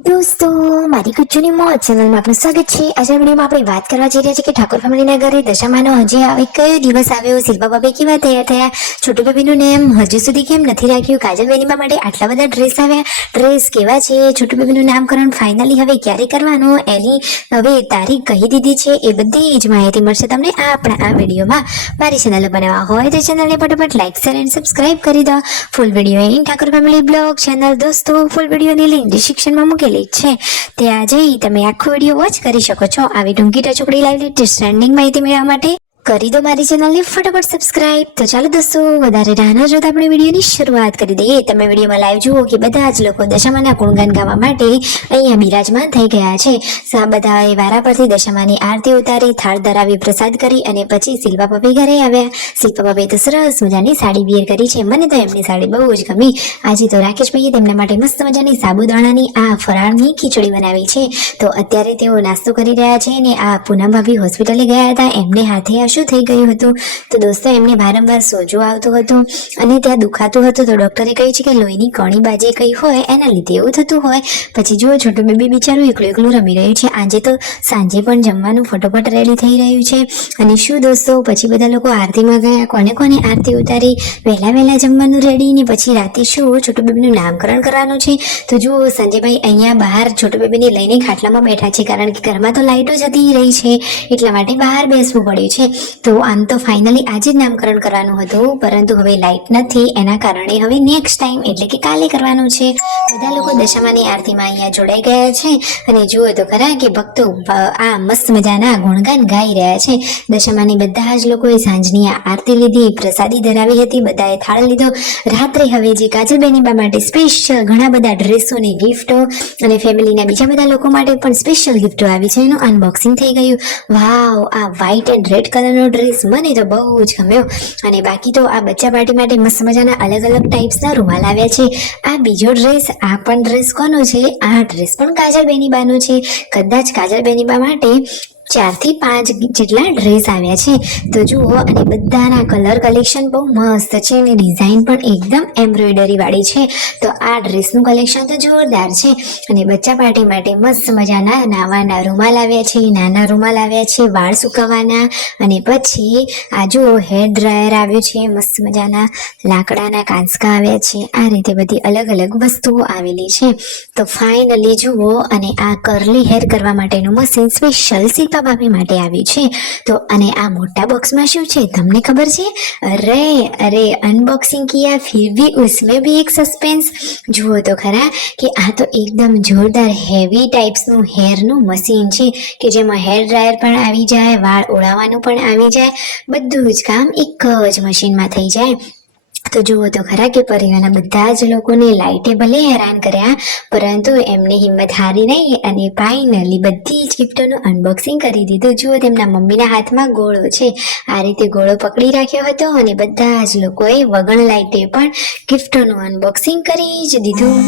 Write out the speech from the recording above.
દોસ્તો, મારી ગુજ્જુની મોજ ચેનલમાં આપનું સ્વાગત છે। આજે વિડીયોમાં આપણે વાત કરવા જઈ રહ્યા છીએ કે ઠાકોર ફેમિલીના ઘરે દશામાનો હજી આવે કયો દિવસ આવ્યો, શિલ્પા ભાભી કેવા તૈયાર થયા, છોટુ બેબીનું નેમ હજુ સુધી કેમ નથી રાખ્યું, કાજલ બેનીબા માટે આટલા બધા ડ્રેસ આવ્યા, ડ્રેસ કેવા છે, છોટુ બેબીનું નામકરણ ફાઇનલી હવે ક્યારે કરવાનું, એની હવે તારીખ કહી દીધી છે। એ બધી જ માહિતી મળશે તમને આપણા આ વિડીયોમાં। મારી ચેનલ બનાવવા હોય તો ચેનલને ફટાફટ લાઈક શેર એન્ડ સબસ્ક્રાઇબ કરી દો। Full video in Thakor family blog channel દોસ્તો ફૂલ વિડીયોની લિંક ડિસ્ક્રિપ્શનમાં મૂકેલી છે, ત્યાં જઈ તમે આખો વિડીયો વોચ કરી શકો છો। આવી ટૂંકી ટચુકડી લાઈવ લેટેસ્ટ ટ્રેન્ડિંગ માહિતી મેળવવા માટે કરી દો મારી ચેનલને ફટાફટ સબસ્ક્રાઇબ। તો ચાલો દોસ્તો, વધારે રાહ ન જોતા આપણે વિડીયોની શરૂઆત કરી દઈએ। તમે વિડીયોમાં લાઈવ જુઓ કે બધા જ લોકો દશામાના ગુણગાન ગાવા માટે અહીંયા બિરાજમાન થઈ ગયા છે। બધાએ વારા પરથી દશામાની આરતી ઉતારી, થાળ ધરાવી, પ્રસાદ કરી અને પછી શિલ્પા ભાભી ઘરે આવ્યા। શિલ્પા ભાભીએ તો સરસ મજાની સાડી વેર કરી છે, મને તો એમની સાડી બહુ જ ગમી। આજે તો રાકેશભાઈએ તેમના માટે મસ્ત મજાની સાબુદાણાની આ ફરાળની ખીચડી બનાવી છે। તો અત્યારે તેઓ નાસ્તો કરી રહ્યા છે ને આ પૂનમ ભાભી હોસ્પિટલે ગયા હતા, એમને હાથે શું થઈ ગયું હતું તો દોસ્તો એમને વારંવાર સોજો આવતો હતો અને ત્યાં દુખાતું હતું, તો ડોક્ટરે કહ્યું છે કે લોહીની કણી બાજે કઈ હોય એના લીધે એવું થતું હોય। પછી જુઓ છોટું બેબી બિચારું એકલું એકલું રમી રહ્યું છે। આજે તો સાંજે પણ જમવાનું ફટોફટ રેડી થઈ રહ્યું છે। અને શું દોસ્તો, પછી બધા લોકો આરતીમાં ગયા, કોને કોને આરતી ઉતારી, વહેલા જમવાનું રેડી ને પછી રાતે શું છોટું બેબીનું નામકરણ કરવાનું છે। તો જુઓ સંજયભાઈ અહીંયા બહાર છોટું બેબીને લઈને ખાટલામાં બેઠા છે, કારણ કે ઘરમાં તો લાઈટો જતી રહી છે એટલા માટે બહાર બેસવું પડ્યું છે। તો આમ તો ફાઇનલી આજે જ નામકરણ કરવાનું હતું, પરંતુ હવે લાઇટ નથી એના કારણે હવે નેક્સ્ટ ટાઈમ એટલે કે કાલે કરવાનું છે। બધા લોકો દશામાની આરતીમાં અહીંયા જોડાઈ ગયા છે અને જુઓ તો ખરા કે ભક્તો આ મસ્ત મજાના ગુણગાન ગાઈ રહ્યા છે। દશામાની બધા જ લોકોએ સાંજની આરતી લીધી, પ્રસાદી ધરાવી હતી, બધાએ થાળ લીધો। રાત્રે હવે જે કાજલ બેનીબા માટે સ્પેશિયલ ઘણા બધા ડ્રેસો ને ગિફ્ટો અને ફેમિલીના બીજા બધા લોકો માટે પણ સ્પેશિયલ ગિફ્ટો આવી છે, એનું અનબોક્સિંગ થઈ ગયું। વાવ, આ વ્હાઈટ એન્ડ રેડ કલરનો ડ્રેસ મને તો બહુ જ ગમ્યો। અને બાકી તો આ બચ્ચા પાર્ટી માટે મસ્ત મજાના અલગ અલગ ટાઈપ્સના રૂમાલ આવ્યા છે। આ બીજો ડ્રેસ, આ પણ ડ્રેસ કોનો છે? આ ડ્રેસ પણ કાજલ બેનીબાનો છે। કદાચ કાજલ બેનીબા માટે 4 થી 5 જેટલા ડ્રેસ આવ્યા છે। તો જુઓ, અને બધાના કલર કલેક્શન બહુ મસ્ત છે અને ડિઝાઇન પણ એકદમ એમ્બ્રોઇડરી વાળી છે। તો આ ડ્રેસનું કલેક્શન તો જોરદાર છે। અને બચ્ચા પાર્ટી માટે મસ્ત મજાના નાવાના રૂમાલ આવ્યા છે, નાના રૂમાલ આવ્યા છે વાળ સુકાવવાના। અને પછી આ જુઓ હેર ડ્રાયર આવ્યું છે, મસ્ત મજાના લાકડાના કાંચકા આવ્યા છે। આ રીતે બધી અલગ અલગ વસ્તુઓ આવેલી છે। તો ફાઇનલી જુઓ, અને આ કરલી હેર કરવા માટેનું મશીન સ્પેશિયલ શિલ્પા ભાભી માટે આવ્યું છે। તો અને આ મોટા બોક્સમાં શું છે તમને ખબર છે? અરે અનબોક્સિંગ કિયા ફિર ભી ઉસમેં ભી એક સસ્પેન્સ। જુઓ તો ખરા કે આ તો એકદમ જોરદાર હેવી ટાઈપ્સનું હેરનું મશીન છે કે જેમાં હેર ડ્રાયર પણ આવી જાય, વાળ ઓળાવવાનું પણ આવી જાય, બધું જ કામ એક જ મશીનમાં થઈ જાય। તો જુઓ તો ખરા કે પરિવારના બધા જ લોકોને લાઇટે ભલે હેરાન કર્યા, પરંતુ એમને હિંમત હારી નહીં અને ફાઇનલી બધી જ ગિફ્ટોનું અનબોક્સિંગ કરી દીધું। જુઓ, તેમના મમ્મીના હાથમાં ગોળો છે, આ રીતે ગોળો પકડી રાખ્યો હતો અને બધા જ લોકોએ વગણ લાઇટે પણ ગિફ્ટોનું અનબોક્સિંગ કરી જ દીધું।